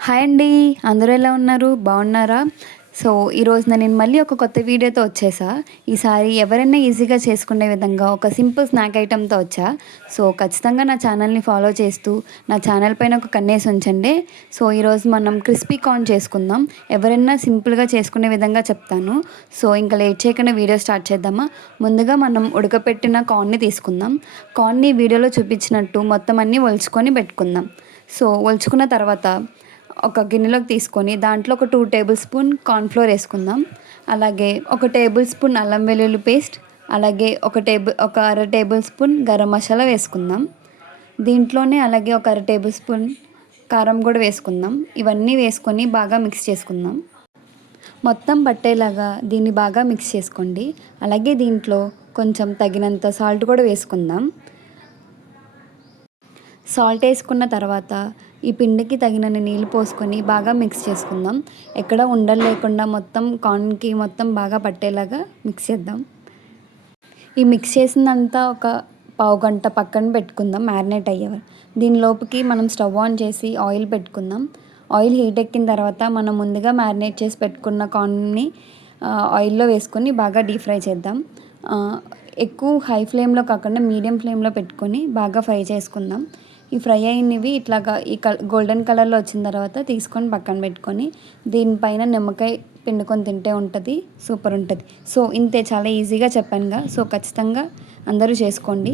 Hi అండి. అందరూ ఎలా ఉన్నారు? బాగున్నారా? సో, ఈరోజు నేను మళ్ళీ ఒక కొత్త వీడియోతో వచ్చేసా. ఈసారి ఎవరైనా ఈజీగా చేసుకునే విధంగా ఒక సింపుల్ స్నాక్ ఐటెమ్‌తో వచ్చా. సో, ఖచ్చితంగా నా ఛానల్‌ని ఫాలో చేస్తూ, నా ఛానల్ పైన ఒక కన్నేసి ఉంచండి. సో, ఈరోజు మనం క్రిస్పీ కార్న్ చేసుకుందాం. ఎవరైనా సింపుల్‌గా చేసుకునే విధంగా చెప్తాను. సో, ఇంకా లేట్ చేయకుండా వీడియో స్టార్ట్ చేద్దామా? ముందుగా మనం ఉడకపెట్టిన కార్న్‌ని తీసుకుందాం. కార్న్‌ని వీడియోలో చూపించినట్టు మొత్తం అన్నీ ఒలుచుకొని పెట్టుకుందాం. సో, ఒలుచుకున్న తర్వాత ఒక గిన్నెలోకి తీసుకొని దాంట్లో ఒక 2 టేబుల్ స్పూన్ కార్న్‌ఫ్లోర్ వేసుకుందాం. అలాగే ఒక టేబుల్ స్పూన్ అల్లం వెల్లుల్లి పేస్ట్, అలాగే ఒక అర టేబుల్ స్పూన్ గరం మసాలా వేసుకుందాం. దీంట్లోనే అలాగే ఒక అర టేబుల్ స్పూన్ కారం కూడా వేసుకుందాం. ఇవన్నీ వేసుకొని బాగా మిక్స్ చేసుకుందాం. మొత్తం పట్టేలాగా దీన్ని బాగా మిక్స్ చేసుకోండి. అలాగే దీంట్లో కొంచెం తగినంత సాల్ట్ కూడా వేసుకుందాం. సాల్ట్ వేసుకున్న తర్వాత ఈ పిండికి తగినన్ని నీళ్ళు పోసుకొని బాగా మిక్స్ చేసుకుందాం. ఎక్కడ ఉండలు లేకుండా మొత్తం కార్న్‌కి మొత్తం బాగా పట్టేలాగా మిక్స్ చేద్దాం. ఈ మిక్స్ చేసిందంతా ఒక పావుగంట పక్కన పెట్టుకుందాం మ్యారినేట్ అయ్యేవరకు. దీనిలోపుకి మనం స్టవ్ ఆన్ చేసి ఆయిల్ పెట్టుకుందాం. ఆయిల్ హీట్ ఎక్కిన తర్వాత మనం ముందుగా మ్యారినేట్ చేసి పెట్టుకున్న కార్న్ని ఆయిల్‌లో వేసుకొని బాగా డీప్ ఫ్రై చేద్దాం. ఎక్కువ హై ఫ్లేమ్‌లో కాకుండా మీడియం ఫ్లేమ్‌లో పెట్టుకొని బాగా ఫ్రై చేసుకుందాం. ఈ ఫ్రై అయినవి ఇట్లాగా గోల్డెన్ కలర్లో వచ్చిన తర్వాత తీసుకొని పక్కన పెట్టుకొని దీనిపైన నిమ్మకాయ పిండుకొని తింటే ఉంటుంది, సూపర్ ఉంటుంది. సో ఇంతే, చాలా ఈజీగా చెప్పానుగా. సో ఖచ్చితంగా అందరూ చేసుకోండి.